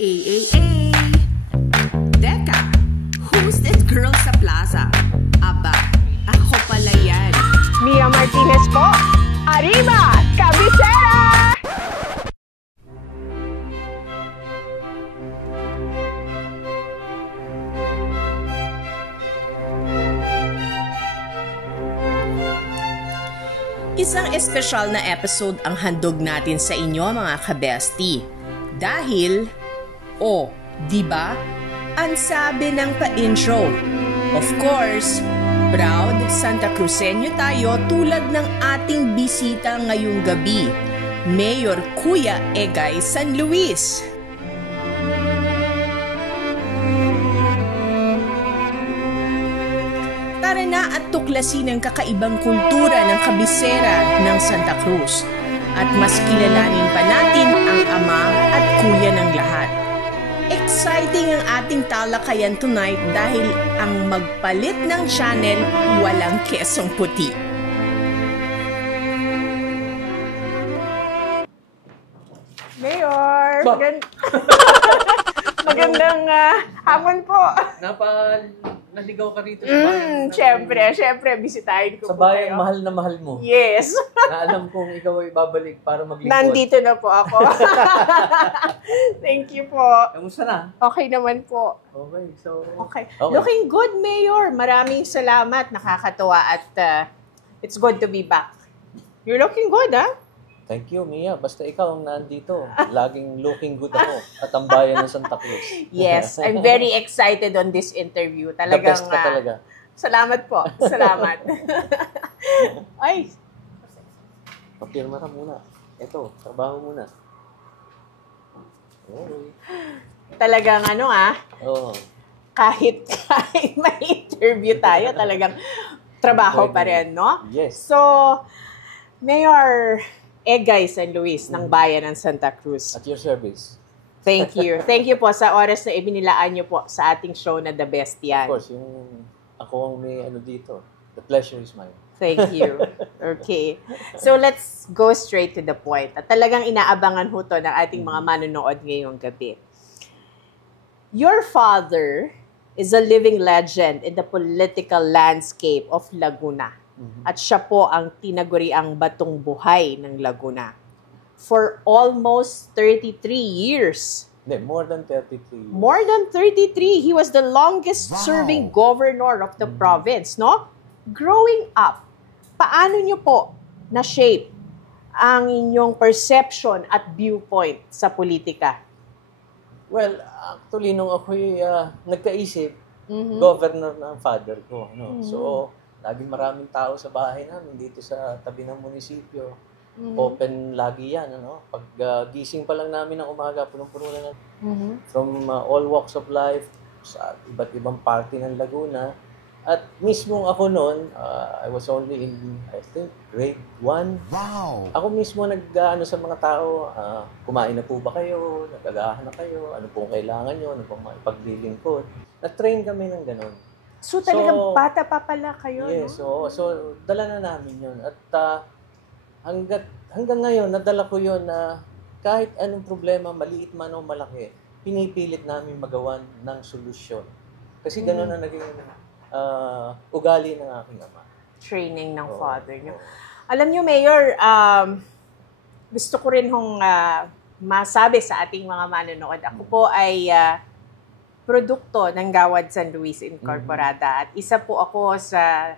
Ay! Teka, who's that girl sa plaza? Aba, ako pala yan. Mia Martinez po. Arriba, Kabisera! Isang espesyal na episode ang handog natin sa inyo mga kabesti. Dahil, di ba? Ang sabi ng pa-intro. Of course, proud Santa Cruceño tayo tulad ng ating bisita ngayong gabi, Mayor Kuya Egay San Luis. Tara na at tuklasin ang kakaibang kultura ng kabisera ng Santa Cruz at mas kilalanin pa natin ang ama at kuya ng lahat. Exciting ang ating talakayan tonight dahil ang magpalit ng channel walang kesong puti. Mayor! Magandang hapon po. Naligaw ka rito sa bayan. Siyempre, bisitahin ko sa po bayan, kayo. mahal na mahal mo. Yes. Na alam kong ikaw ay babalik para maglingkod. Nandito na po ako. Thank you po. Kamusta na? Okay naman po. Okay, so... Okay. Looking good, Mayor. Maraming salamat. Nakakatuwa at it's good to be back. You're looking good, ha? Thank you, Mia. Basta ikaw ang nandito. Laging looking good ako. At ang bayan ng Santa Cruz. Yes, I'm very excited on this interview. Talagang, the best ka talaga. Salamat po. Salamat. Ay. Papirma ka muna. Ito, trabaho muna. Okay. Talagang Oo. kahit may interview tayo, talagang trabaho pa rin, no? Yes. So, Mayor Egay San Luis ng Bayan ng Santa Cruz. At your service. Thank you. Thank you po sa oras na ibinilaan niyo po sa ating show na The Best yan. Of course, ako ang may dito. The pleasure is mine. Thank you. Okay. So let's go straight to the point. At talagang inaabangan ho to ng ating mga manonood ngayong gabi. Your father is a living legend in the political landscape of Laguna. At siya po ang tinaguriang batong buhay ng Laguna. For almost 33 years. More than 33 years. More than 33. He was the longest serving governor of the province, no? Growing up, paano niyo po na-shape ang inyong perception at viewpoint sa politika? Well, actually, nung ako'y nagkaisip, governor ng father ko. So, laging maraming tao sa bahay namin dito sa tabi ng munisipyo. Open lagi yan. Pag gising pa lang namin ng umaga, punong-puno na from all walks of life, sa iba't ibang party ng Laguna. At mismo ako noon, I was only in, I think, grade 1. Wow! Ako mismo sa mga tao, kumain na po ba kayo? Nagagahan na kayo? Ano pong kailangan nyo? Ano pong mapaglilingkod? Na-train kami ng ganon. So talagang bata pa pala kayo, yes, no? So dala na namin yun. At hanggang ngayon, nadala ko yun na kahit anong problema, maliit man o malaki, pinipilit namin magawan ng solusyon. Kasi gano'n na naging ugali ng aking ama. Training ng father niyo. Alam niyo, Mayor, gusto ko rin masabi sa ating mga manonood. Ako po ay produkto ng Gawad San Luis Incorporada. At isa po ako sa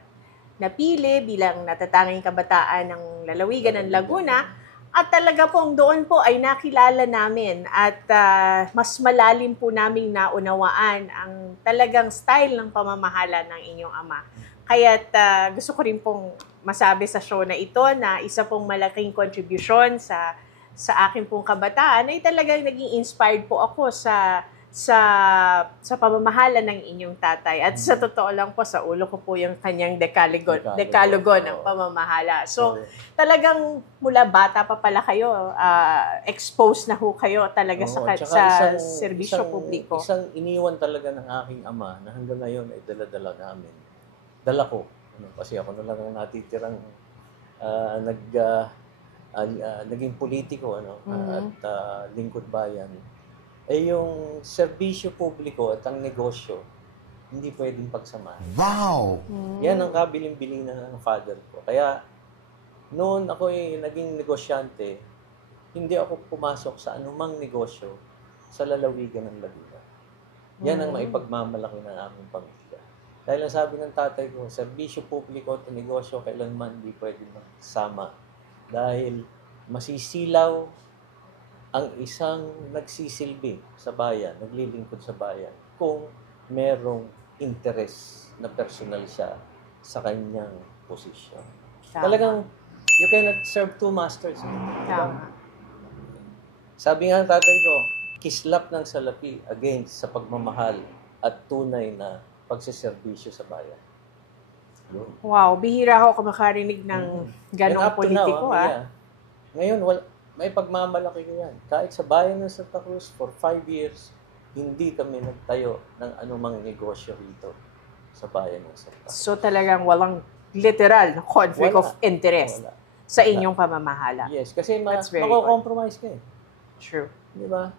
napili bilang natatanging kabataan ng lalawigan ng Laguna. At talaga pong doon po ay nakilala namin at mas malalim po naming naunawaan ang talagang style ng pamamahala ng inyong ama. Kaya't gusto ko rin pong masabi sa show na ito na isa pong malaking contribution sa akin pong kabataan ay talagang naging inspired po ako sa pamamahala ng inyong tatay. At sa totoo lang po, sa ulo ko po yung kanyang dekalogo ng pamamahala. So, talagang mula bata pa pala kayo, exposed na ho kayo talaga sa serbisyo publiko. Isang iniwan talaga ng aking ama na hanggang ngayon ay dala-dala namin. Dala ko. Kasi ako na lang ang natitirang naging politiko at lingkod bayan. yung serbisyo publiko at ang negosyo, hindi pwedeng pagsamahin. Wow! Yan ang kabiling-biling ng father ko. Kaya, noon ako naging negosyante, hindi ako pumasok sa anumang negosyo sa lalawigan ng Laguna. Yan ang maipagmamalaki ng aming pamilya. Dahil ang sabi ng tatay ko, serbisyo publiko at negosyo kailanman hindi pwede magsama. Dahil masisilaw ang isang nagsisilbi sa bayan, naglilingkod sa bayan, kung merong interes na personal siya sa kanyang posisyon. Talagang, you cannot serve two masters. Tama. Sabi nga ng tatay ko, kislap ng salapi against sa pagmamahal at tunay na pagsiservisyo sa bayan. Yun. Wow, bihira ako makarinig ng ganong politiko, Mia, ngayon, may pagmamalaki ko yan. Kahit sa bayan ng Santa Cruz, for 5 years, hindi kami nagtayo ng anumang negosyo rito sa bayan ng Santa Cruz. So talagang walang literal na conflict of interest sa inyong pamamahala. Yes, kasi That's very mako-compromise ka eh. True. Di ba?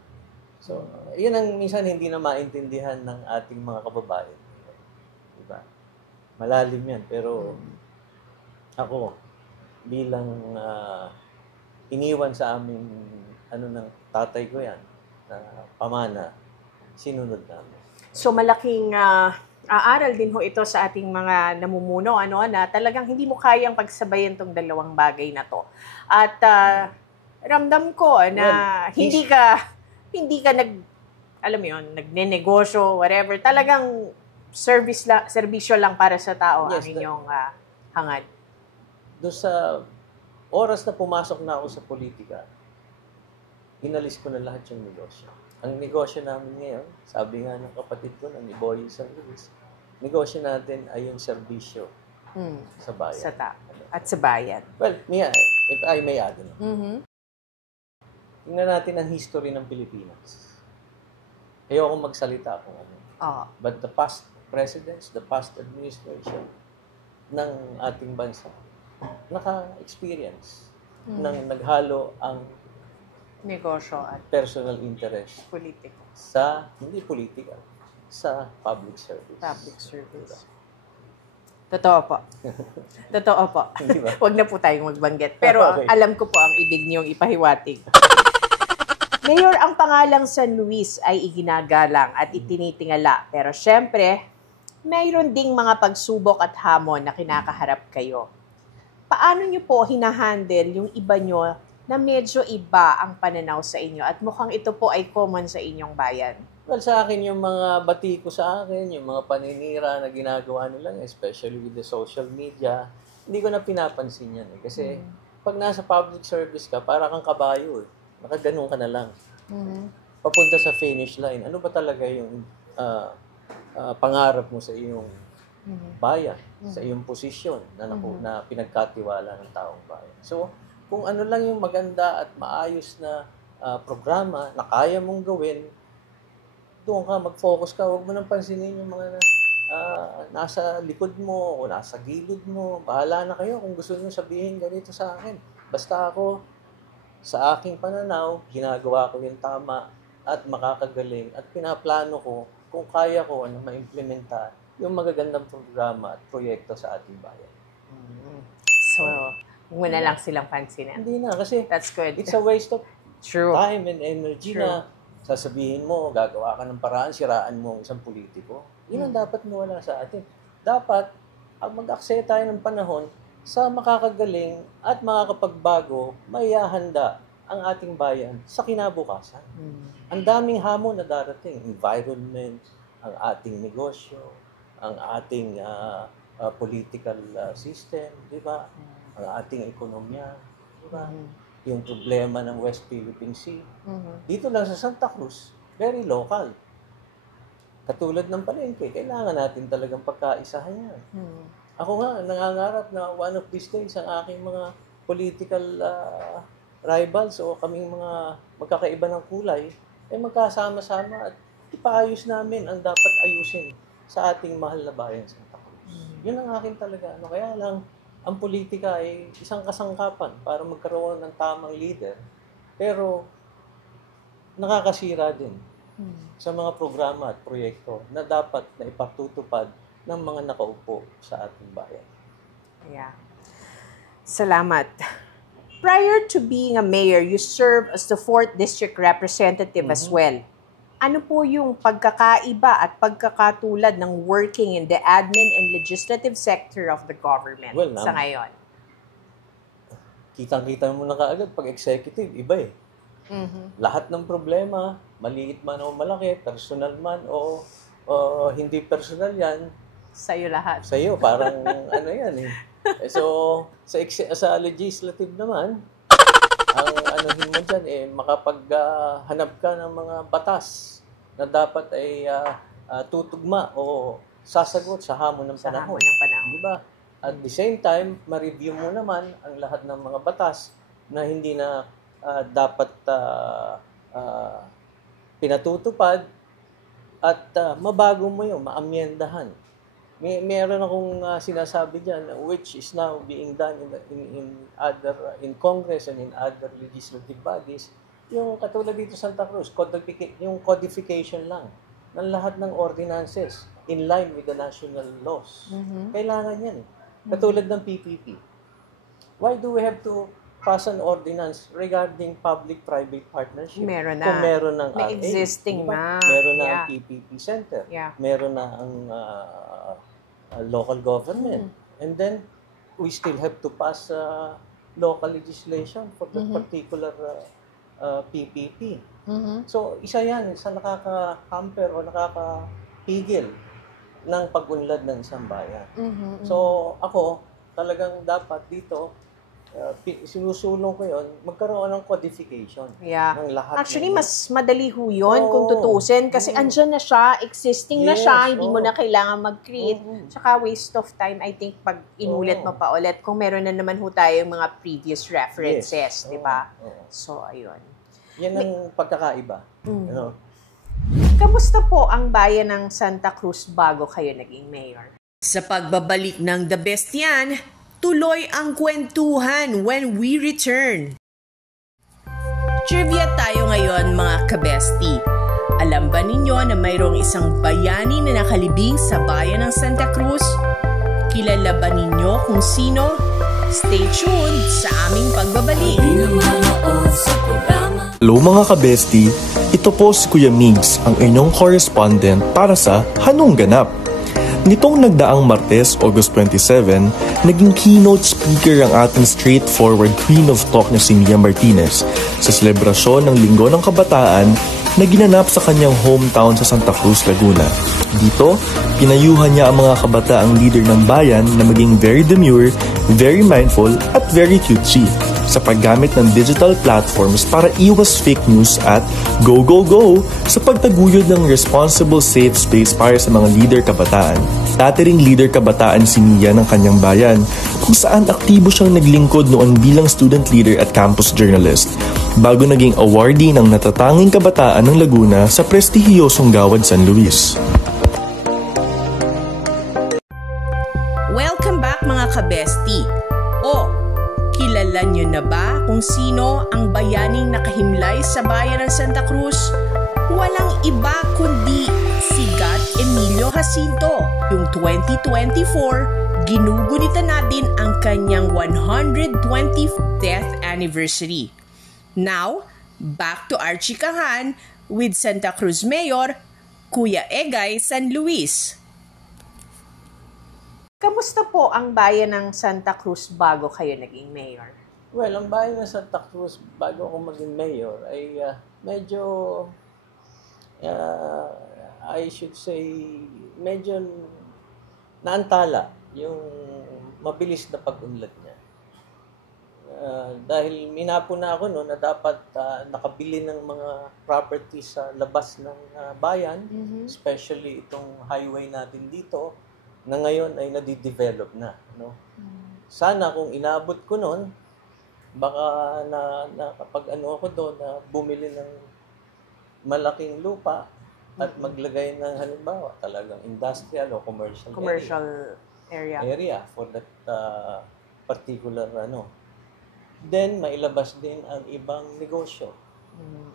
So, yun ang minsan hindi na maintindihan ng ating mga kababayan. Di ba? Malalim yan. Pero ako, bilang iniwan sa aming ng tatay ko yan, na pamana, sinunod namin. So malaking aaral din ho ito sa ating mga namumuno, na talagang hindi mo kayang pagsabayan tong dalawang bagay na to. At ramdam ko na hindi ka nagnenegosyo, whatever. Talagang serbisyo lang para sa tao ang inyong hangad. Doon sa oras na pumasok na ako sa politika, inalis ko na lahat yung negosyo. Ang negosyo namin ngayon, sabi nga ng kapatid ko, ni Boy San Luis, negosyo natin ay yung serbisyo sa bayan. Sa tao. At sa bayan. Well, Mia, if I may add, tingnan natin ang history ng Pilipinas. Ayoko magsalita kung ano. But the past presidents, the past administration ng ating bansa, naka-experience ng naghalo ang negosyo at personal interest politiko. sa, hindi politika, sa public service. Public service. Totoo po. Totoo po. Diba? Huwag na po tayong magbanggit. Pero Okay. alam ko po ang ibig niyong ipahiwatig. Mayor, ang pangalang San Luis ay iginagalang at itinitingala. Pero syempre, mayroon ding mga pagsubok at hamon na kinakaharap kayo. Paano niyo po hinahandle yung iba niyo na medyo iba ang pananaw sa inyo at mukhang ito po ay common sa inyong bayan? Well, sa akin, yung mga bati ko sa akin, yung mga paninira na ginagawa nila, especially with the social media, hindi ko na pinapansin yan. Kasi pag nasa public service ka, para kang kabayo. Nakaganon ka na lang. Papunta sa finish line. Ano ba talaga yung pangarap mo sa iyong bayan, sa iyong posisyon na pinagkatiwala ng taong bayan? So, kung ano lang yung maganda at maayos na programa na kaya mong gawin, doon ka, mag-focus ka. Huwag mo nang pansinin yung mga nasa likod mo o nasa gilid mo. Bahala na kayo kung gusto nyo sabihin ganito sa akin. Basta ako, sa aking pananaw, ginagawa ko yung tama at makakagaling at pinaplano ko kung kaya ko ma-implementa yung magagandang programa at proyekto sa ating bayan. So, huwag mo na lang silang pansinin. Hindi na, kasi That's good. it's a waste of True. time and energy True. na sasabihin mo, gagawa ka ng paraan, siraan mo ang isang politiko. Yun ang dapat mawala sa atin. Dapat, mag-aksaya tayo ng panahon sa makakagaling at makakapagbago, maihahanda ang ating bayan sa kinabukasan. Ang daming hamon na darating. Environment, ang ating negosyo, ang ating political system, di ba? Ang ating ekonomiya, di ba? Yung problema ng West Philippine Sea. Dito lang sa Santa Cruz, very local. Katulad ng palengke, kailangan natin talagang pagkaisahan yan. Ako nga, nangangarap na one of these days ang aking mga political rivals o kaming mga magkakaiba ng kulay ay magkasama-sama at ipaayos namin ang dapat ayusin sa ating mahal na bayan sa Santa Cruz. Yun ang akin talaga. Kaya lang, ang politika ay isang kasangkapan para magkaroon ng tamang leader, pero nakakasira din sa mga programa at proyekto na dapat na ipatutupad ng mga nakaupo sa ating bayan. Yeah. Salamat. Prior to being a mayor, you serve as the 4th District Representative as well. Ano po yung pagkakaiba at pagkakatulad ng working in the admin and legislative sector of the government sa ngayon? Kitang-kita mo na kaagad pag executive, iba eh. Lahat ng problema, maliit man o malaki, personal man o hindi personal yan, sa'yo lahat. Sa'yo, parang ano yan eh. So, sa legislative naman, ang anuhin mo dyan eh, makapaghanap ka ng mga batas na dapat ay tutugma o sasagot sa hamon ng panahon. Diba? At the same time, ma-review mo naman ang lahat ng mga batas na hindi na dapat pinatutupad at mabago mo yun, maamyendahan. Meron akong sinasabi dyan which is now being done in Congress and in other legislative bodies. Yung katulad dito sa Santa Cruz, yung codification lang ng lahat ng ordinances in line with the national laws. Kailangan yan. Katulad ng PPP. Why do we have to pass an ordinance regarding public-private partnership? Meron na. Kung meron ng may RA, existing diba? na. Meron na ang PPP Center. Meron na ang local government. And then, we still have to pass local legislation for the particular PPP. So, isa yan sa nakaka-hamper o nakakapigil ng pag-unlad ng isang bayan. So, ako, talagang dapat dito, sinusulong ko yun, magkaroon ng codification ng lahat. Actually, mas madali ho yun kung tutusin kasi andyan na siya, existing na siya, hindi mo na kailangan mag-create. Tsaka waste of time, I think, pag inulit mo pa ulit, kung meron na naman ho tayo mga previous references, di ba? So, ayun. Yan ang pagkakaiba. Ano? Kamusta po ang bayan ng Santa Cruz bago kayo naging mayor? Sa pagbabalik ng The Best yan, tuloy ang kwentuhan when we return. Trivia tayo ngayon mga kabesti. Alam ba ninyo na mayroong isang bayani na nakalibing sa bayan ng Santa Cruz? Kilala ba ninyo kung sino? Stay tuned sa aming pagbabalik. Hello mga kabesti, ito po si Kuya Migs, ang inyong correspondent para sa Hanong Ganap. Nitong nagdaang Martes, August 27, naging keynote speaker ang ating straightforward Queen of Talk na si Mia Martinez sa selebrasyon ng Linggo ng Kabataan na ginanap sa kanyang hometown sa Santa Cruz, Laguna. Dito, pinayuhan niya ang mga kabataang leader ng bayan na maging very demure, very mindful at very cutesy sa paggamit ng digital platforms para iwas fake news at go sa pagtaguyod ng responsible safe space para sa mga leader kabataan. Dati ring leader kabataan si Mia ng kanyang bayan kung saan aktibo siyang naglingkod noon bilang student leader at campus journalist bago naging awardee ng natatanging kabataan ng Laguna sa prestihiyosong Gawad San Luis. Welcome back mga kabesti. Kilala nyo na ba kung sino ang bayaning nakahimlay sa bayan ng Santa Cruz? Walang iba kundi si Gat Emilio Jacinto. Yung 2024, ginugunita natin ang kanyang 120th death anniversary. Now, back to our chikahan with Santa Cruz Mayor, Kuya Egay San Luis. Kamusta po ang bayan ng Santa Cruz bago kayo naging mayor? Well, ang bayan ng Santa Cruz bago ako maging mayor ay medyo, I should say, medyo naantala yung mabilis na pag-unlad niya. Dahil minapo na ako na dapat nakabili ng mga properties sa labas ng bayan, especially itong highway natin dito, na ngayon ay nadidevelop na. No? Sana kung inabot ko noon, baka na kapag ako doon na bumili ng malaking lupa at maglagay ng halimbawa talagang industrial o commercial area for that particular Then mailabas din ang ibang negosyo.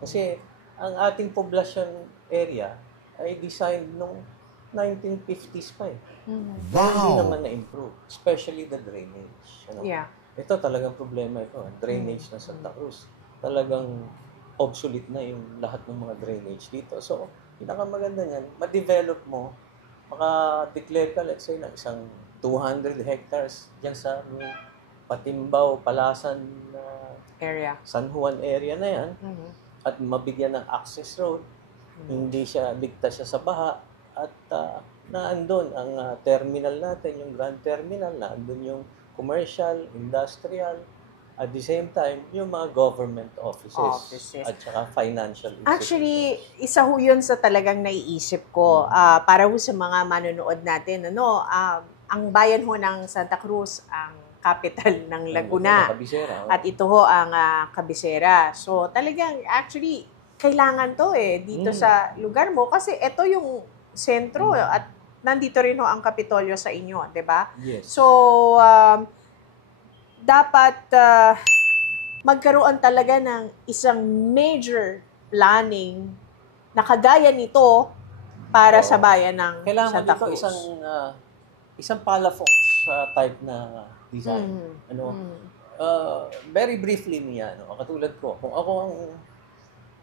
Kasi ang ating population area ay designed nung 1950s pa eh. Hindi naman na-improve, especially the drainage. Yeah. Ito talagang problema ito, drainage ng Santa Cruz. Talagang obsolete na yung lahat ng mga drainage dito. So, pinakamaganda niyan, ma-develop mo, maka-declare ka, let's say, ng isang 200 hectares dyan sa Patimbaw, Palasan, Area. San Juan area na yan, at mabigyan ng access road, hindi siya, ligtas siya sa baha, at naandun ang terminal natin, yung Grand Terminal, naandun yung commercial, industrial, at the same time, yung mga government offices. At saka financial institutions. Actually, isa ho yun sa talagang naiisip ko para ho sa mga manonood natin. Ang bayan ho ng Santa Cruz, ang capital ng Laguna. At ito ho ang kabisera. So talagang actually, kailangan to dito sa lugar mo kasi ito yung sentro at nandito rin ho ang Kapitolyo sa inyo, 'di ba? Yes. So dapat magkaroon talaga ng isang major planning na kagaya nito para sa bayan ng kailangan Santa dito Cruz. isang palafox type na design. Very briefly niya, katulad ko, kung ako ang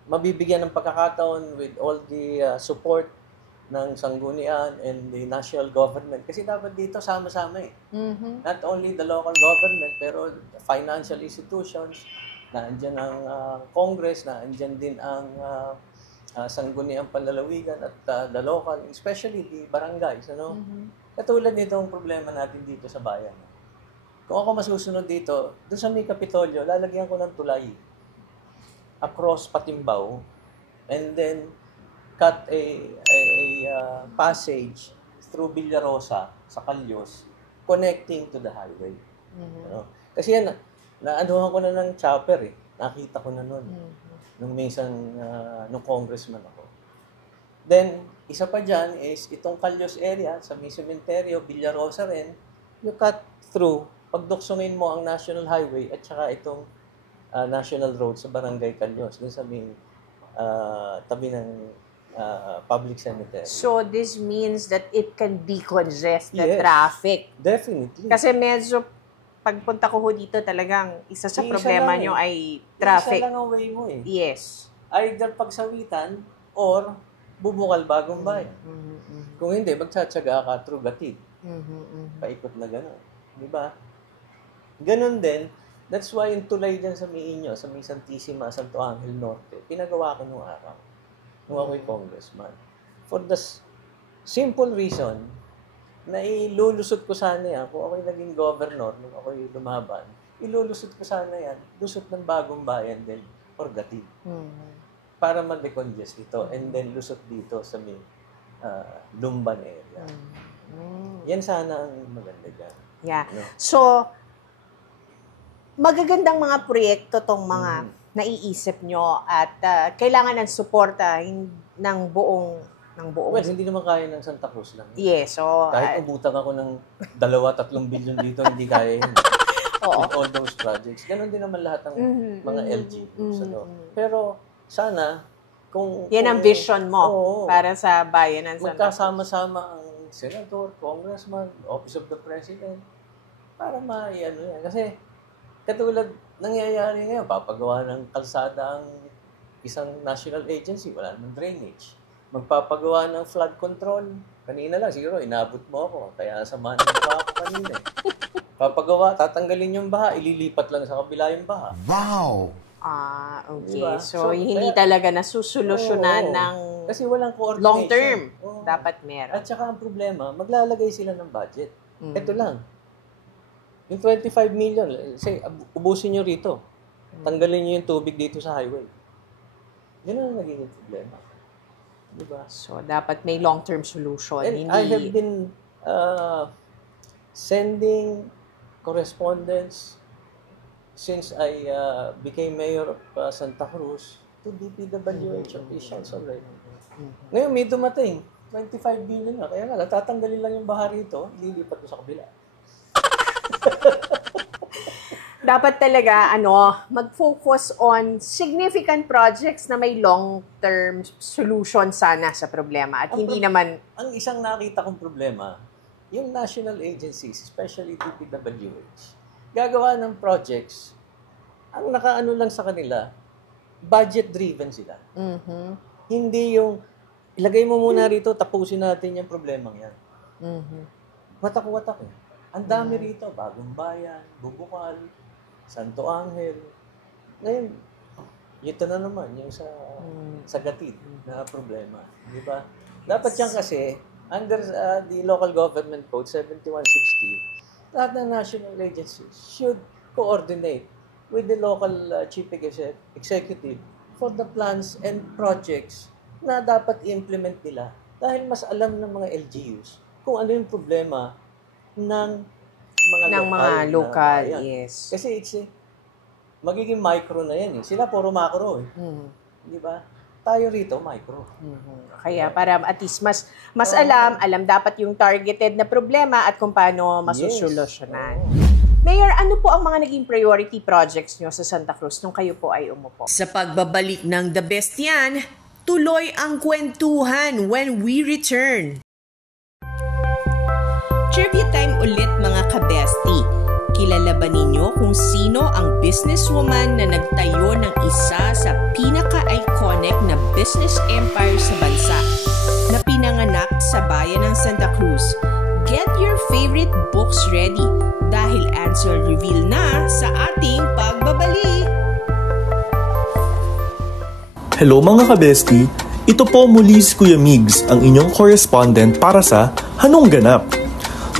mabibigyan ng pagkakataon with all the support ng Sanggunian and the national government, kasi dapat dito sama-sama Not only the local government, pero the financial institutions, naandyan ang Congress, naandyan din ang Sangguniang Panlalawigan at the local, especially the barangays. Katulad nito ang problema natin dito sa bayan. Kung ako masusunod dito, doon sa may Kapitolyo, lalagyan ko ng tulay across Patimbaw and then cut a passage through Villarosa sa Calyos connecting to the highway. Kasi yan, naanuhan ko na ng chopper Nakita ko na nun. Nung minsan, nung congressman ako. Then, isa pa dyan is itong Calyos area, sa may cementerio, Villarosa rin, you cut through, pagduksungin mo ang National Highway at saka itong National Road sa Barangay Calyos, dun sa may tabi ng public cemetery. So, this means that it can decongest the traffic. Definitely. Kasi medyo, pagpunta ko ho dito talagang, isa sa problema nyo ay traffic. Isa lang ang way mo Yes. Either pagsawitan or bubukal bagong bayan. Kung hindi, magtsatsaga ka through Gatid. Paikot na gano'n. Di ba? Ganon din, that's why yung tulay dyan sa Miinyo, sa may Santissima, Santo Angel Norte, pinagawa ko nung araw. Nung ako'y congressman. For the simple reason na ilulusot ko sana yan, kung ako'y naging governor, nung ako'y lumaban, ilulusot ko sana yan, lusot ng bagong bayan din, or Gatid. Para ma-decongest ito, and then lusot dito sa may Lumban area. Yan sana ang maganda dyan. Yeah. So, magagandang mga proyekto tong mga naiisip nyo at kailangan ng suporta ng buong Well, hindi naman kaya ng Santa Cruz lang. Yes, so kahit ubutang ako ng 2-3 bilyon dito, hindi kaya yun. With all those projects. Ganon din naman lahat ng mga LGUs. Pero sana, kung yan ang vision mo para sa bayan ng Santa Cruz. Magkasama-sama ang Senator, Congressman, Office of the President, para ma-ano yan. Kasi, katulad nangyayari ngayon, papagawa ng kalsada ang isang national agency, wala namang drainage. Magpapagawa ng flood control. Kanina lang, siguro, inabot mo ako. Kaya samahan mo ako kanina. Papagawa, tatanggalin yung baha, ililipat lang sa kabila yung baha. Wow! Okay. Diba? So hindi talaga nasusolusyonan ng kasi walang coordination. Long term. Dapat meron. At saka ang problema, maglalagay sila ng budget. Ito lang. Yung 25 million, say, ubusin nyo rito. Tanggalin nyo yung tubig dito sa highway. Yan ang naging problema. Diba? So, dapat may long-term solution. And I have been sending correspondence since I became mayor of Santa Cruz to DPWH officials already. Ngayon, may dumating. 25 billion na. Kaya nga, tatanggalin lang yung baha rito, lilipat ko sa kabila. dapat talaga mag-focus on significant projects na may long-term solution sana sa problema at hindi naman ang isang nakita kong problema, yung national agencies, especially DPWH, gagawa ng projects, ang nakaano lang sa kanila, budget-driven sila. Hindi yung, ilagay mo muna rito, tapusin natin yung problemang yan. Watak-watak eh. Ang dami rito, Bagong Bayan, Bubukal, Santo Angel. Ngayon, ito na naman, yung sa Gatid na problema. Di ba? Dapat yan kasi, under the Local Government Code 7160, lahat ng national agencies should coordinate with the local chief executive for the plans and projects na dapat i-implement nila. Dahil mas alam ng mga LGUs kung ano yung problema ng mga lokal, yan. yes. Kasi magiging micro na yan eh. Sila puro macro eh. Di ba? Tayo rito, micro. Kaya para at least mas alam dapat yung targeted na problema at kung paano masusolusyonan. Mayor, ano po ang mga naging priority projects nyo sa Santa Cruz nung kayo po ay umupo? Sa pagbabalik ng The Best yan, tuloy ang kwentuhan when we return. Trivia time ulit mga kabesti. Kilala ba ninyo kung sino ang businesswoman na nagtayo ng isa sa pinaka-iconic na business empire sa bansa na pinanganak sa bayan ng Santa Cruz? Get your favorite books ready dahil answer reveal na sa ating pagbabalik. Hello mga kabesti! Ito po muli si Kuya Migs, ang inyong correspondent para sa Hanong Ganap.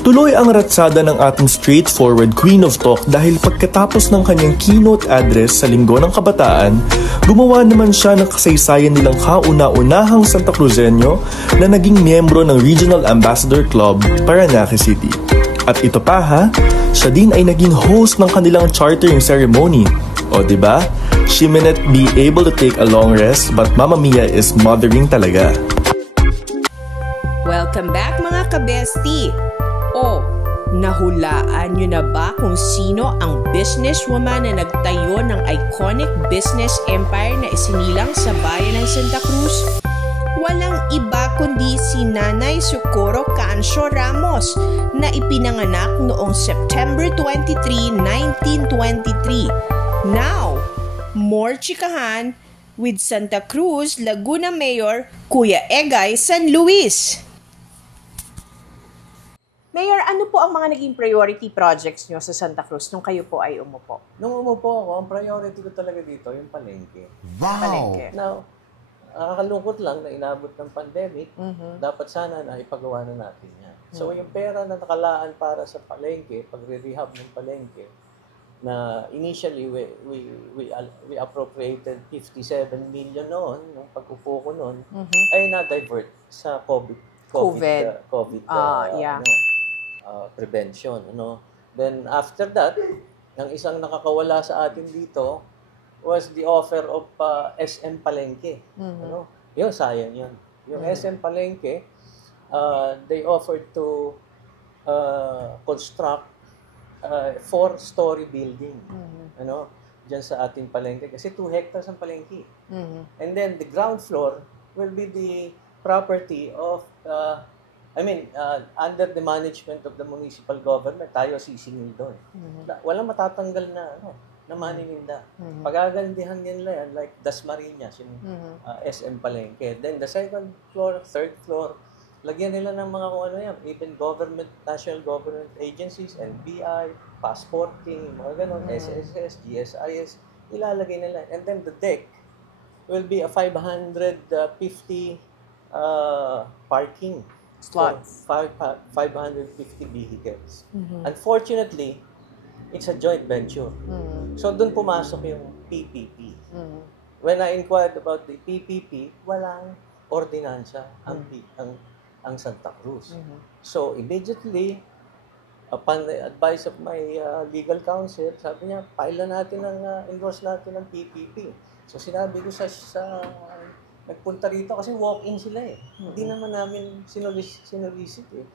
Tuloy ang ratsada ng ating straightforward Queen of Talk dahil pagkatapos ng kanyang keynote address sa Linggo ng Kabataan, gumawa naman siya ng kasaysayan nilang kauna-unahang Santa Cruzeño na naging miyembro ng Regional Ambassador Club, Parañaque City. At ito pa ha, siya din ay naging host ng kanilang chartering ceremony. O diba? She may not be able to take a long rest but Mama Mia is mothering talaga. Welcome back mga kabesti! O, nahulaan nyo na ba kung sino ang businesswoman na nagtayo ng iconic business empire na isinilang sa bayan ng Santa Cruz? Walang iba kundi si Nanay Socorro Cancio Ramos na ipinanganak noong September 23, 1923. Now, more chikahan with Santa Cruz, Laguna Mayor, Kuya Egay San Luis. Mayor, ano po ang mga naging priority projects nyo sa Santa Cruz nung kayo po ay umupo? Nung umupo ako, ang priority ko talaga dito, yung palengke. Wow! Palengke. Now, nakakalungkot lang na inabot ng pandemic, dapat sana na ipagawa na natin yan. So, yung pera na nakalaan para sa palengke, pagre-rehab ng palengke, na initially we appropriated 57 million noon, nung pag-upo ko noon, ay na-divert sa COVID prevention. Then, after that, ang isang nakakawala sa atin dito was the offer of SM Palengke. Yun, sayang yun. Yung SM Palengke, they offered to construct 4-story building. Diyan sa ating palengke. Kasi 2 hectares ang palengke. And then, the ground floor will be the property of under the management of the municipal government, tayo sisingil doon. Walang matatanggal na manininda. Pagagandihan nila yan, like Dasmariñas, yung SM Palengke. Then the second floor, third floor, lagyan nila ng mga kung ano yan, even national government agencies, NBI, passporting, mga ganon, SSS, GSIS, ilalagay nila. And then the deck will be a 550 parking slots. 550 vehicles. Unfortunately, it's a joint venture. So, doon pumasok yung PPP. When I inquired about the PPP, walang ordinansa ang Santa Cruz. So, immediately, upon the advice of my legal counsel, sabi niya, file na natin endorse natin ng PPP. So, sinabi ko sa nagpunta rito kasi walk-in sila eh. Hindi naman namin sinulisit eh.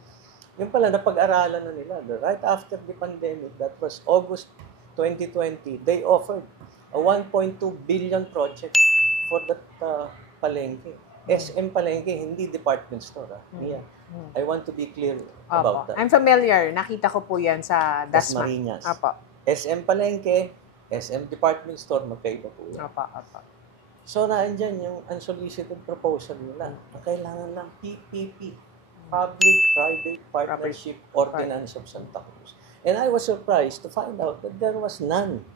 Yung pala, napag-aralan na nila. Right after the pandemic, that was August 2020, they offered a 1.2 billion project for that palengke. SM Palengke, hindi department store. Yeah. I want to be clear about that. I'm familiar. Nakita ko po yan sa Dasma. Dasmariñas. Apo. SM Palengke, SM Department Store, magkaiba po yan. Apo. So, naandyan yung unsolicited proposal nila na kailangan ng PPP, Public-Private Partnership Ordinance of Santa Cruz. And I was surprised to find out that there was none.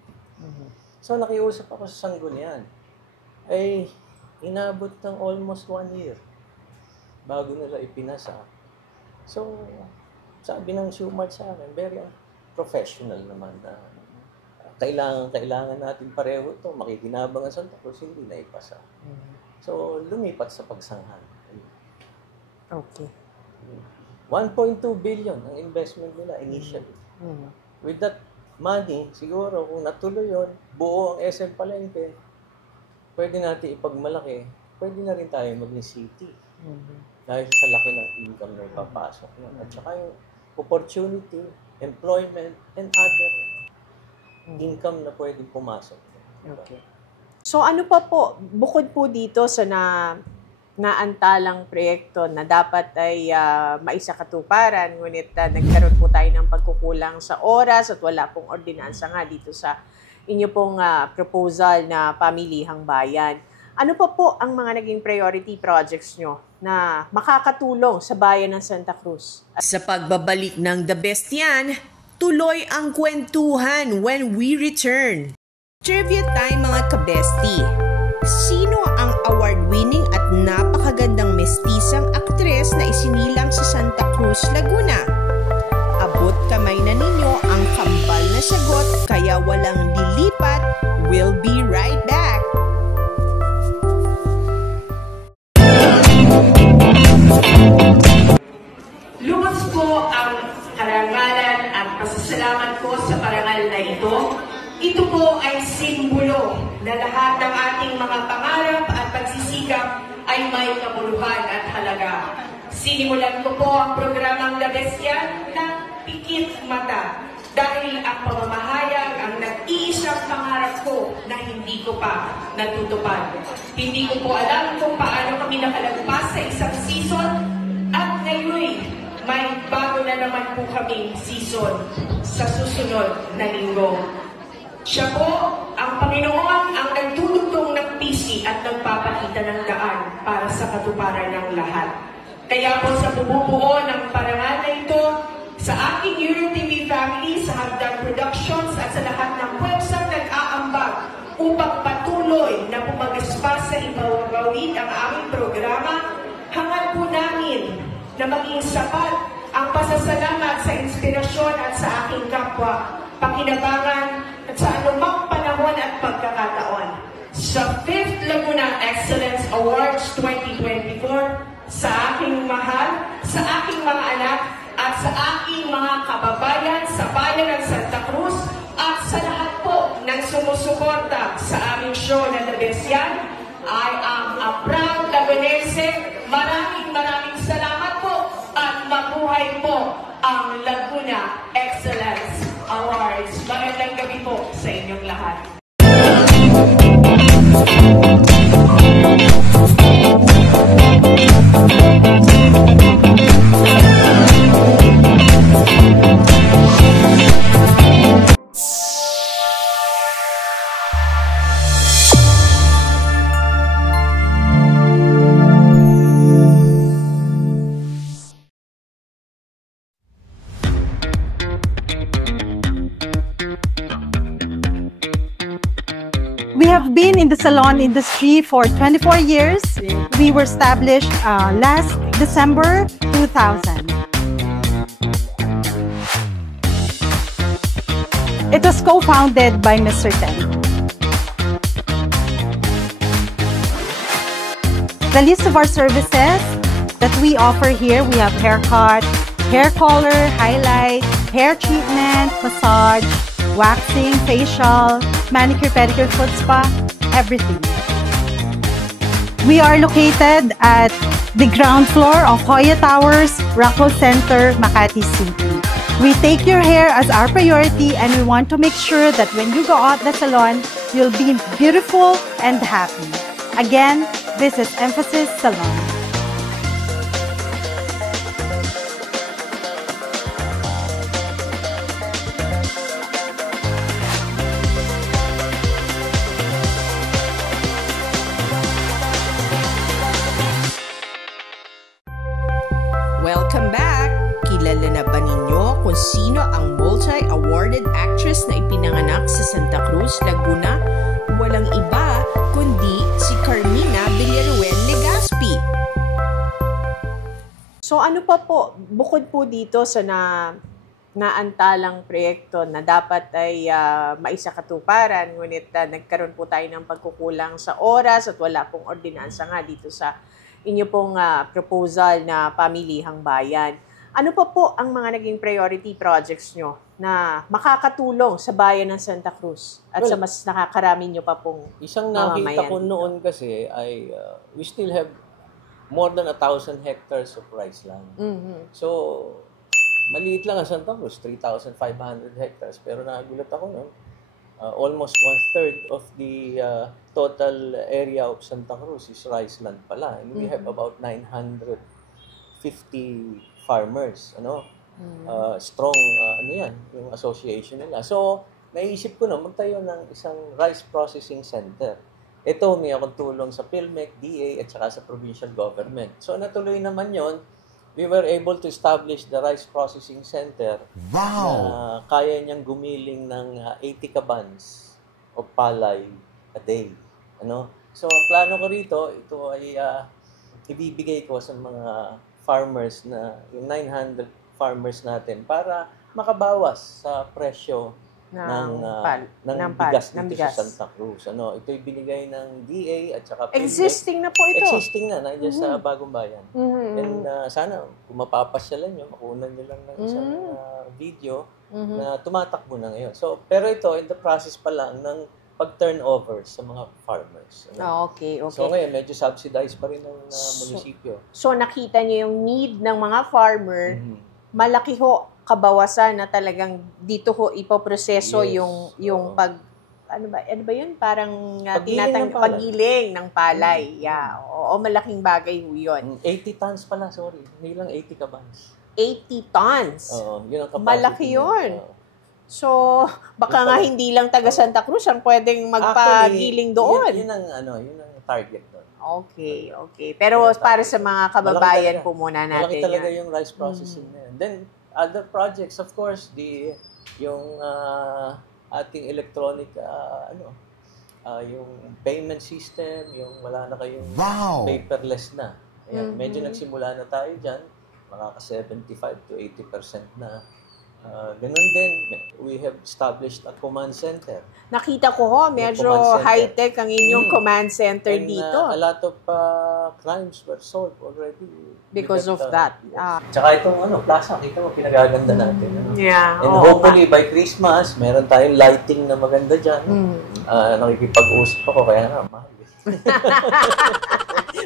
So, nakiusap ako sa Sangguniang. Ay, inabot ng almost 1 year bago nila ipinasa. So, sabi ng Sumart sa akin, very professional naman na kailangan natin pareho ito, makikinabang ang Santa Cruz, hindi na ipasa. So, lumipat sa pagsanghan. Okay. 1.2 billion ang investment nila initially. With that money, siguro kung natuloy yun, buo ang SM Palengke, pwede natin ipagmalaki, pwede na rin tayo maging city. Dahil sa laki ng income na ipapasok. At saka yung opportunity, employment, and other income na pwedeng pumasok. Okay. So ano pa po, bukod po dito sa naantalang proyekto na dapat ay maisakatuparan, ngunit nagkaroon po tayo ng pagkukulang sa oras at wala pong ordinansa nga dito sa inyo pong proposal na Pamilihang Bayan. Ano pa po ang mga naging priority projects nyo na makakatulong sa bayan ng Santa Cruz? Sa pagbabalik ng The Best yan, tuloy ang kwentuhan when we return. Trivia time mga kabesti. Sino ang award-winning at napakagandang mestisang aktres na isinilang sa Santa Cruz, Laguna? Abot kamay na ninyo ang kambal na sagot, kaya walang lilipat. We'll be right back. Lubos ko ang karangalan at pasasalamat ko sa parangal na ito. Ito po ay simbolo na lahat ng ating mga pangarap at pagsisikap ay may kabuluhan at halaga. Sinimulan ko po ang programang The Best Yan ng pikit mata dahil ang pamamahayag ang nag-iisang pangarap ko na hindi ko pa natutupad. Hindi ko po alam kung paano kami nakalagpas sa isang season at ngayon may bago na naman po kaming season sa susunod na linggo. Siya po, ang Panginoon, ang nagdudugtong ng pisi at nagpapakita ng daan para sa katuparan ng lahat. Kaya po sa bumubuo ng parangal na ito, sa aking EuroTV family, sa Hagdan Productions at sa lahat ng pwersang nag-aambag upang patuloy na pumagaspas sa ipawagawid ang aming programa, hangad po namin na maging sapat ang pasasalamat sa inspirasyon at sa aking kapwa, pakinabangan at sa anumang panahon at pagkakataon. Sa 5th Laguna Excellence Awards 2024, sa aking mahal, sa aking mga anak, at sa aking mga kababayan sa bayan ng Santa Cruz, at sa lahat po ng sumusuporta sa aming show na The Best Yan, I am a proud Lagunense. Maraming salamat po at mabuhay po ang Laguna Excellence Awards. Magandang gabi po sa inyong lahat. We have been in the salon industry for 24 years. We were established last December 2000. It was co-founded by Mr. Ten. The list of our services that we offer here, we have haircut, hair color, highlight, hair treatment, massage, waxing, facial, manicure, pedicure, foot spa, everything. We are located at the ground floor of Hoya Towers, Rockwell Center, Makati City. We take your hair as our priority and we want to make sure that when you go out the salon, you'll be beautiful and happy. Again, this is Emphasis Salon. Welcome back! Kilala na ba ninyo kung sino ang multi-awarded actress na ipinanganak sa Santa Cruz, Laguna? Walang iba kundi si Carmina Villaruel Legaspi. So ano pa po, bukod po dito sa naantalang proyekto na dapat ay maisakatuparan, ngunit nagkaroon po tayo ng pagkukulang sa oras at wala pong ordinansa nga dito sa inyo pong proposal na Pamilihang Bayan. Ano pa po ang mga naging priority projects nyo na makakatulong sa bayan ng Santa Cruz at sa mas nakakarami nyo pa pong isang nakita ko noon kasi ay we still have more than 1,000 hectares of rice land. So, maliit lang ang Santa Cruz, 3,500 hectares. Pero nagulat ako noon, almost 1/3 of the total area of Santa Cruz is rice land pala. And we have about 950 farmers, strong, yung association nila. So, naisip ko na magtayo ng isang rice processing center. Ito, may akong tulong sa PhilMec, DA, at saka sa provincial government. So, natuloy naman yon. We were able to establish the rice processing center. Wow! Na kaya niyang gumiling ng 80 kabans of palay a day. So, ang plano ko rito, ito ay ibibigay ko sa mga farmers na yung 900 farmers natin para makabawas sa presyo ng bigas dito sa Santa Cruz. Ito'y binigay ng DA at saka PhilMec. Existing na po ito. Existing na, nandiyan sa Bagong Bayan. And sana, kung mapapasyalan nyo, makunan nyo lang ng isang video na tumatakbo na ngayon. So, pero ito, in the process pa lang ng pag-turnover sa mga farmers. Okay. So ngayon, medyo subsidized pa rin ng munisipyo. So nakita niyo yung need ng mga farmer, malaki ho kabawasan na talagang dito ho ipoproseso yung pag ano ba yun? Parang paggiling ng palay. Yeah. Oo, malaking bagay ho yun. 80 tons pala, sorry. Hindi lang 80 kabans. 80 tons? Oo, yun ang capacity. Malaki yun. So, baka nga hindi lang taga Santa Cruz ang pwedeng magpagiling doon. Yun ang target doon. Okay. Pero para sa mga kababayan po muna natin. Malaki talaga yung rice processing na yun. Then, other projects, of course, yung ating electronic, yung payment system, yung wala na kayong paperless na. Ayan, medyo nagsimula na tayo dyan. Makaka 75 to 80% na. Ganun din, we have established a command center. Nakita ko ho, medyo high-tech ang inyong command center dito. A lot of crimes were solved already. Because of that. Tsaka itong plaza, kita mo, pinagaganda natin. Yeah. And hopefully, by Christmas, meron tayong lighting na maganda dyan. Nakikipag-usap ako, kaya mahal.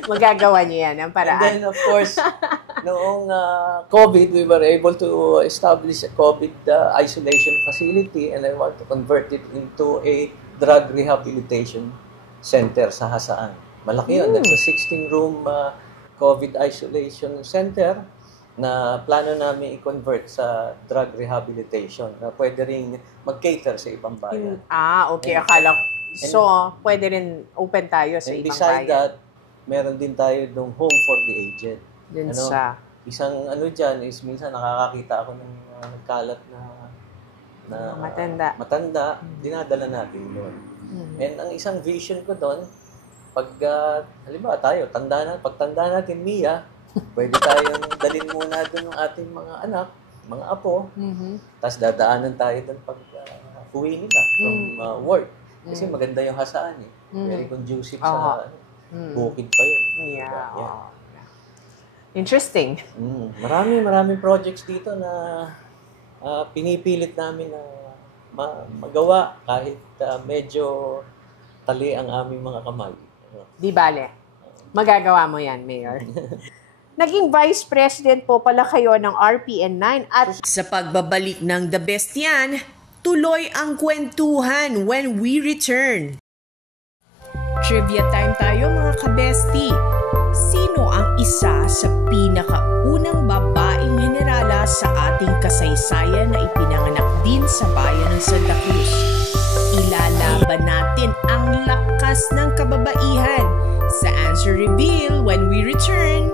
Magagawa niyo yan ang paraan. And then, of course, noong COVID, we were able to establish a COVID isolation facility, and I want to convert it into a drug rehabilitation center sa Hasaan. Malaki yun. That's a 16-room COVID isolation center na plano namin i-convert sa drug rehabilitation na pwede rin mag-cater sa ibang bayan. Okay. Akala ko. So, pwede rin open tayo sa ibang bayan. Beside that, meron din tayo dong home for the aged. Isang dyan is minsan nakakakita ako ng nagkalat na matanda, dinadala natin doon. And ang isang vision ko doon, pag halimbawa tayo, pagtanda natin, Mia, pwede tayong dalhin muna doon ng ating mga anak, mga apo, tapos dadaanan tayo doon pag uwi nila from work. Kasi maganda yung Hasaan eh. Very conducive sa bukid pa yun. Yeah. Interesting. Maraming projects dito na pinipilit namin na magawa kahit medyo tali ang aming mga kamay. Di bale. Magagawa mo yan, Mayor. Naging Vice President po pala kayo ng RPN9 at Sa pagbabalik ng The Best yan, tuloy ang kwentuhan when we return. Trivia time tayo mga kabesti. Sino ang isa sa pinakaunang babaeng henerala sa ating kasaysayan na ipinanganak din sa bayan ng Santa Cruz? Ilalaban natin ang lakas ng kababaihan sa answer reveal when we return.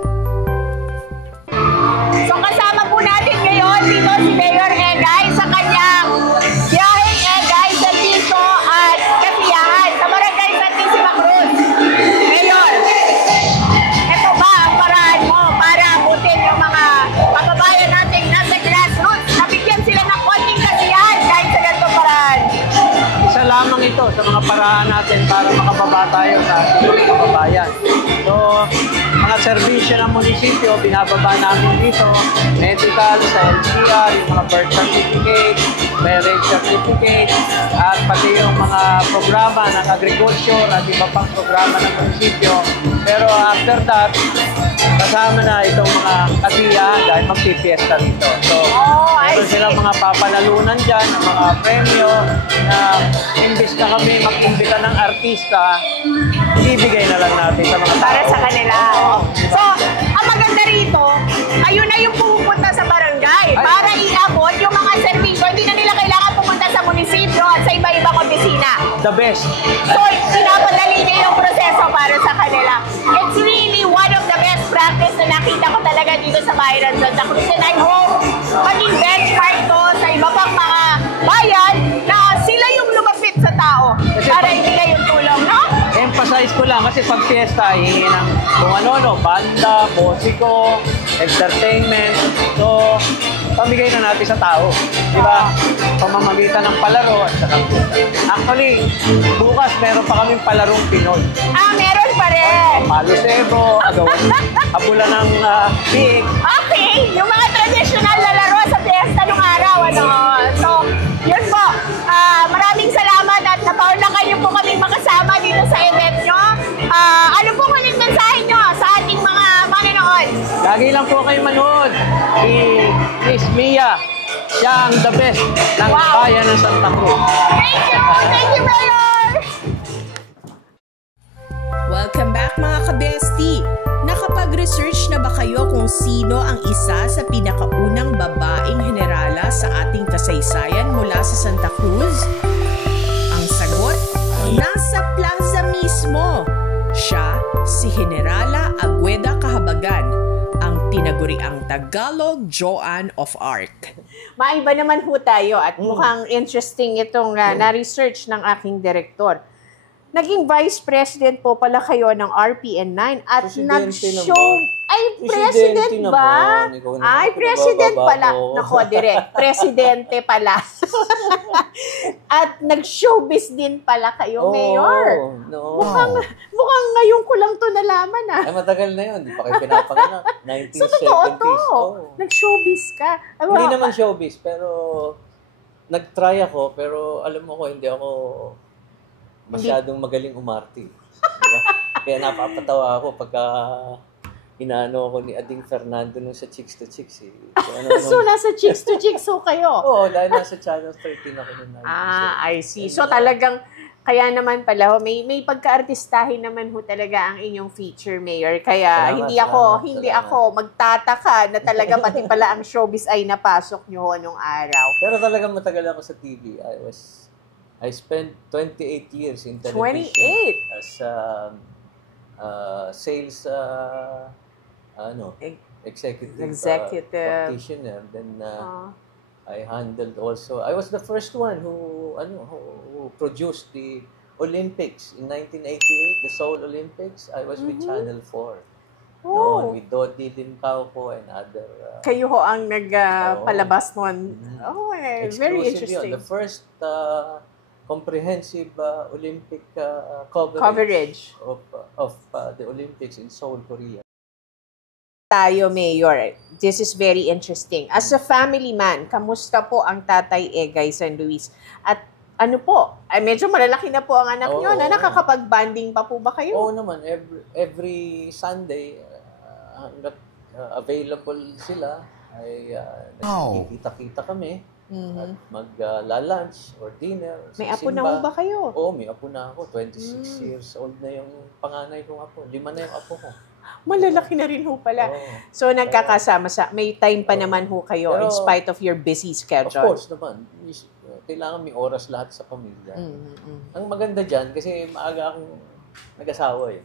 so kasama po natin ngayon dito si Mayor Egay sa kanyang biyaheng Egay sa Tito at Kasiyahan sa Barangay Santissima Cruz. Mayor, ito ba ang paraan mo para abutin yung mga kababayan nating nasa grassroots? Nabigyan sila ng konting kasiyahan kahit sa ganitong paraan. Isa lamang ito sa mga paraan natin para makababa tayo sa ating mga kababayan. So, mga serbisyo ng munisipyo, binababa namin dito, medical, sa LCR, yung mga birth certificate, marriage certificate, at pati yung mga programa ng agriculture at iba pang programa ng munisipyo. Pero after that, kasama na itong mga kasiyahan dahil magpipiesta dito. So, meron silang mga papanalunan dyan, mga premyo na imbis na kami mag-imbita ng artista, ibigay na lang natin sa mga tao. Para sa kanila. So, ang maganda rito, kayo na yung pupunta sa barangay para iabot yung mga serbisyo. Hindi na nila kailangan pumunta sa munisipyo at sa iba-ibang opisina. The best. So, pinapadali niya yung proseso para sa kanila. It's really one of the best practice na nakita ko talaga dito sa bayan ng Santa Cruz. And I hope maging benchmark to sa iba pang mga bayan na sila yung lumapit sa tao para ibigay yung tulong, no? Emphasize ko lang kasi pag fiesta, hihingi ng kung ano, banda, musiko, entertainment. So, pamigay na natin sa tao. Di ba? Pamamagitan ng palaro at saka. Actually, bukas meron pa kaming palarong Pinoy. Meron pa rin. Palo-sebo, abulan ng biig. Okay, yung mga traditional na laro sa fiesta nung araw, ano. So, yun po. Maraming salamat at napaulakan niyo po kami makasama dito sa event nyo. Ano po huling mensahe nyo sa ating mga manonood? Lagi lang po kayo manood. Miss Mia, siya ang the best ng bayan ng Santa Cruz. Thank you! Thank you, Mayor! Welcome back mga kabesti! Nakapag-research na ba kayo kung sino ang isa sa pinakaunang babaeng henerala sa ating kasaysayan mula sa Santa Cruz? Ang sagot, nasa plaza mismo. Siya si Generala Agueda Cahabagan, ang tinaguriang Tagalog Joan of Arc. Maiba naman ho tayo at mukhang interesting itong na-research ng aking direktor. Naging Vice President po pala kayo ng RPN9 at nag-show... Ay, President ba? Ay, President pala. Nako, direct. Presidente pala. At nag-showbiz din pala kayo, Mayor. No. Mukhang ngayon ko lang to nalaman, Ay, matagal na yun. Hindi pa kayo pinapanganak. 1970s. So, totoo to. Nag-showbiz ka. Hindi naman showbiz, pero nag-try ako. Pero alam mo ko, hindi ako masyadong magaling umarte. Diba? Kaya napapatawa ako pagka inaano ako ni Ading Fernando nung sa Chicks to Chicks. So, nasa Chicks to Chicks ho kayo? Oo, dahil nasa Channel 13 ako nung I see. So, talagang, kaya naman pala, may pagka-artistahin naman ho talaga ang inyong feature, Mayor. Kaya hindi ako magtataka na talaga pati pala ang showbiz ay napasok nyo ho nung araw. Pero talagang matagal ako sa TV. I spent 28 years in television. 28? As sales executive practitioner. Then I handled also. I was the first one who produced the Olympics in 1988, the Seoul Olympics. I was with Channel 4. Noon, with Dodi Lincauco and other... Kayo ho ang nagpalabas noon. Very interesting. Yun. The first comprehensive Olympic coverage of the Olympics in Seoul, Korea. Tayo, Mayor. This is very interesting. As a family man, kamusta po ang Tatay Egay San Luis? At ano po? Medyo malalaki na po ang anak nyo na nakakapag-banding pa po ba kayo? Oo naman. Every Sunday, available sila, ay nagkikita-kita kami at magla-lunch or dinner. May apo na ho ba kayo? Oo, may apo na ako. 26 years old na yung panganay kong apo. 5 na yung apo ko. Malalaki na rin ho pala. So, nagkakasama may time pa naman ho kayo in spite of your busy schedule. Of course naman. Kailangan may oras lahat sa pamilya. Ang maganda dyan, kasi maaga akong nag-asawa eh.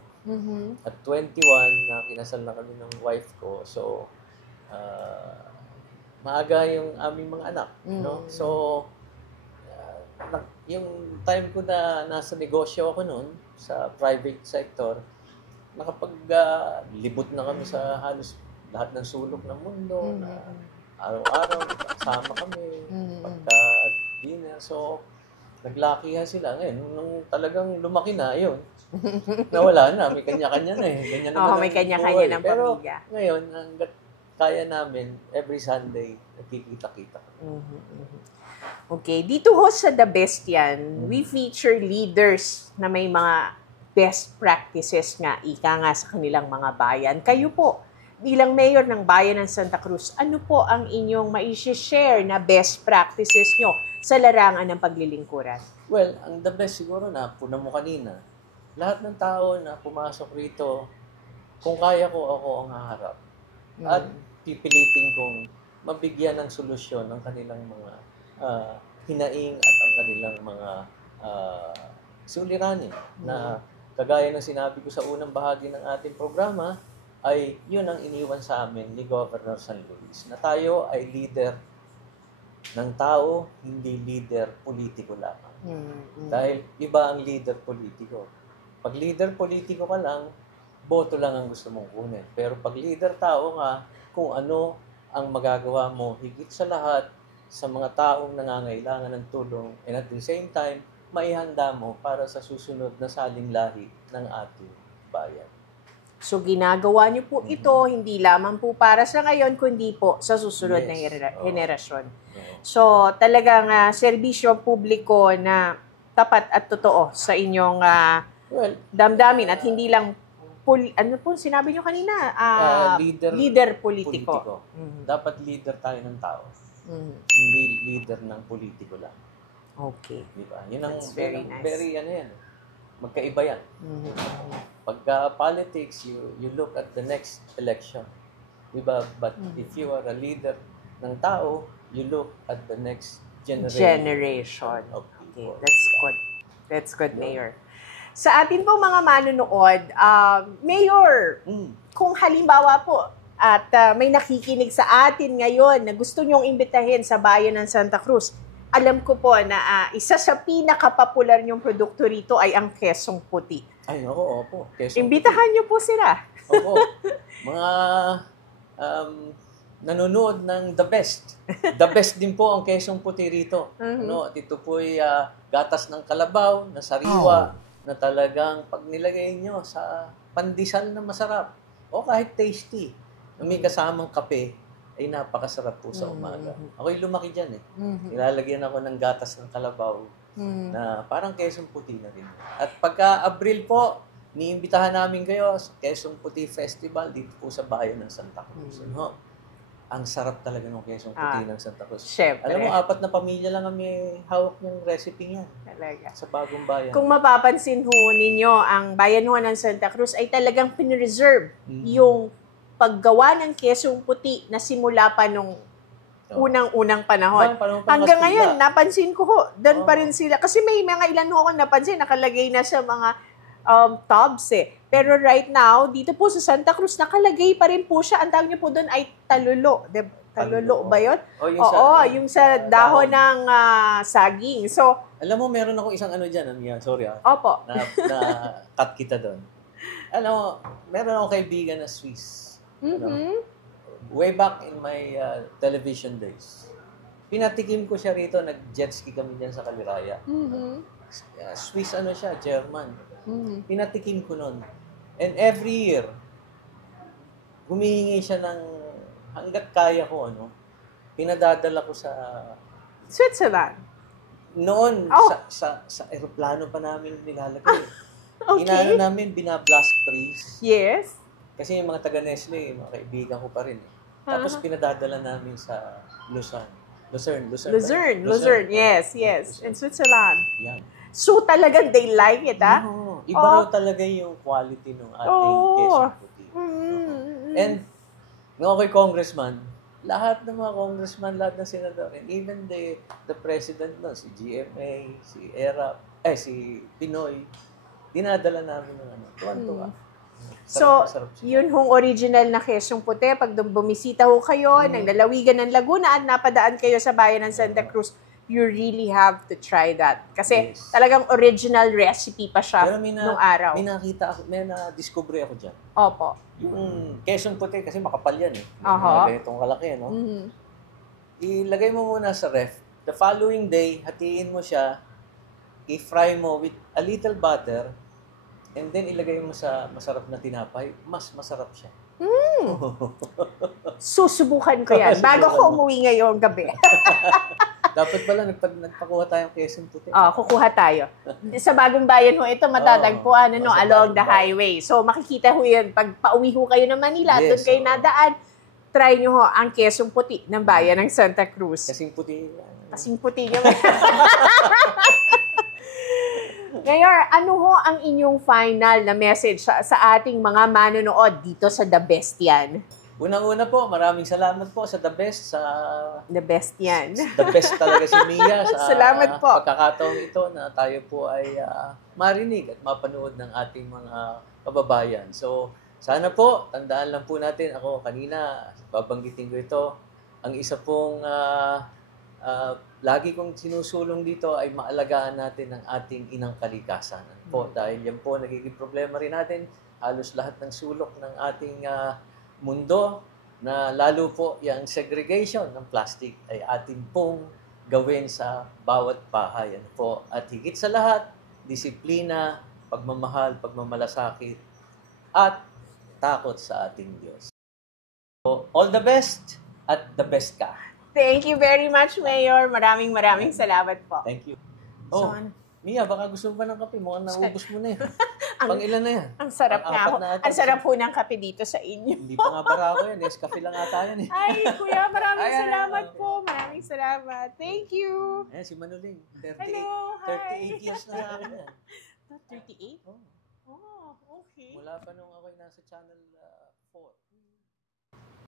At 21, na kinasal na kami ng wife ko. So, maaga yung aming mga anak. No? So, yung time ko na nasa negosyo ako noon, sa private sector, nakapag-libot na kami sa halos lahat ng sulok ng mundo. Na araw-araw, kasama kami, pagka-dinner. So, naglakihan sila. Ngayon, nung talagang lumaki na, yun, nawala na. May kanya-kanya na eh. Ganyan na may kanya-kanya ng pamilya. Pero ngayon, hanggat kaya namin, every Sunday, nagkikita-kita. Okay. Dito ho sa The Best yan, we feature leaders na may mga best practices nga, ika nga sa kanilang mga bayan. Kayo po, bilang mayor ng bayan ng Santa Cruz, ano po ang inyong mai-share na best practices nyo sa larangan ng paglilingkuran? Well, ang the best siguro na, puna mo kanina, lahat ng tao na pumasok rito, kung kaya ko, ako ang haharap. At pipilitin kong mabigyan ng solusyon ng kanilang mga hinaing at ang kanilang mga suliranin na kagaya ng sinabi ko sa unang bahagi ng ating programa, ay yun ang iniwan sa amin ni Governor San Luis, na tayo ay leader ng tao, hindi leader politiko lamang. Dahil iba ang leader politiko. Pag leader politiko ka lang, boto lang ang gusto mong kunin. Pero pag leader tao ka, kung ano ang magagawa mo, higit sa lahat, sa mga taong nangangailangan ng tulong, and at the same time, maihanda mo para sa susunod na saling lahi ng ating bayan. So, ginagawa niyo po ito, hindi lamang po para sa ngayon, kundi po sa susunod na henerasyon. So, talagang serbisyo publiko na tapat at totoo sa inyong damdamin at hindi lang, ano po sinabi niyo kanina? Leader politiko. Dapat leader tayo ng tao. Hindi leader ng politiko lang. Okay. Diba? Yun ang That's very nice. Very ano yan. Magkaiba yan. Pagka politics, you look at the next election. Diba? But if you are a leader ng tao, you look at the next generation. Okay, that's good. That's good, Mayor. Sa atin po mga manunood, Mayor, kung halimbawa po, at may nakikinig sa atin ngayon na gusto nyong imbitahin sa bayan ng Santa Cruz, alam ko po na isa sa pinakapopular nyong produkto rito ay ang kesong puti. Ay, opo. Imbitahan nyo po sila. Opo. Mga nanonood ng The Best. The Best din po ang kesong puti rito. At ito po ay gatas ng kalabaw, na sariwa, na talagang pag nilagay nyo sa pandesal na masarap, o kahit tasty, na may kasamang kape, ay napakasarap po sa umaga. Ako'y lumaki dyan eh. Nilalagyan ako ng gatas ng kalabaw na parang kesong puti na rin. At pagka Abril po, niimbitahan namin kayo sa Quezon Puti Festival dito po sa bayan ng Santa Cruz. Ang sarap talaga ng kesong puti ng Santa Cruz. Syempre. Alam mo, 4 na pamilya lang ang may hawak ng recipe niyan. Talaga. Sa bagong bayan. Kung mapapansin ho ninyo, ang bayan ho ng Santa Cruz ay talagang pinreserve yung paggawa ng kesong puti na simula pa nung unang-unang panahon. Hanggang ngayon, napansin ko ho, doon pa rin sila. Kasi may mga ilan ho akong napansin, nakalagay na sa mga tubs eh. Pero right now, dito po sa Santa Cruz, nakalagay pa rin po siya. Ang tawag niyo po doon ay talulo. Talulo ba yun? Yung sa dahon ng saging. So, alam mo, meron ako isang ano dyan. Sorry Opo. Na-cut kita doon. Alam mo, meron akong kaibigan na Swiss. Way back in my television days. Pinatikim ko siya rito, nag-jet ski kami dyan sa Kaliraya. Swiss ano siya, German. Pinatikim ko nun. And every year, humihingi siya ng hanggat kaya ko, pinadadala ko sa Switzerland. Noon, sa aeroplano pa namin nilalagay. Okay. Inaano namin, binablast trees. Yes. Kasi yung mga taga-Nestle, mga kaibigan ko pa rin. Tapos pinadadala namin sa Lucerne. Luzerne, yes. In Switzerland. Yan. So talagang they like it, ah? No, iba raw talaga yung quality ng ating kesong puti. And, nung ako'y congressman, lahat ng mga congressman, lahat ng senador, and even the president no, si GMA, si ERAP, si Pinoy, dinadala namin ng tuwan-tuwa. So, yun hong original na kesong puti, pag bumisita ho kayo, ng lalawigan ng Laguna at napadaan kayo sa bayan ng Santa Cruz, you really have to try that. Kasi talagang original recipe pa siya nung araw. May nakita ako, may na-discover ako dyan. Opo. Yung kesong puti, kasi makapal yan eh. Itong kalaki, no? Ilagay mo muna sa ref. The following day, hatiin mo siya, i-fry mo with a little butter, and then ilagay mo sa masarap na tinapay, mas masarap siya. Susubukan ko yan. Bago ko umuwi ngayong gabi. Dapat pala nagpakuha tayong kesong puti. Kukuha tayo. Sa Bagong Bayan ho, ito matatagpuan along the highway. So makikita ho yan. Pag pauwi ho kayo ng Manila, doon kayo nadaan, try nyo ho ang kesong puti ng bayan ng Santa Cruz. Kasing puti. Kasing puti nyo. Ngayon, ano ho ang inyong final na message sa ating mga manonood dito sa The Best Yan? Unang-una po, maraming salamat po sa The Best. The Best Yan. The Best talaga si Mia sa salamat po. pagkakataong ito na tayo po ay marinig at mapanood ng ating mga kababayan. So, sana po, tandaan lang po natin, ako kanina, babanggitin ko ito, ang isa pong lagi kong sinusulong dito ay maalagaan natin ang ating inang kalikasan. Po, dahil yan po, nagiging problema rin natin, halos lahat ng sulok ng ating mundo, na lalo po yung segregation ng plastic ay ating pong gawin sa bawat bahay. Po. At higit sa lahat, disiplina, pagmamahal, pagmamalasakit, at takot sa ating Diyos. So, all the best at the best ka. Thank you very much, Mayor. Maraming salamat po. Thank you. Oh, Mia, baka gusto mo pa ng kape? Mukhang naubos mo na yan. Pang-ilan na yan? Ang sarap nga ho. Ang sarap po ng kape dito sa inyo. Hindi pa nga barako yan. Nescafe lang ata yan eh. Ay, kuya, maraming salamat po. Maraming salamat. Thank you. Ayan, si Manuling. 38, Hello, hi. 38 years na sa akin yan. 38? Oh. Oh, okay. Mula pa nung ako'y nasa Channel 4.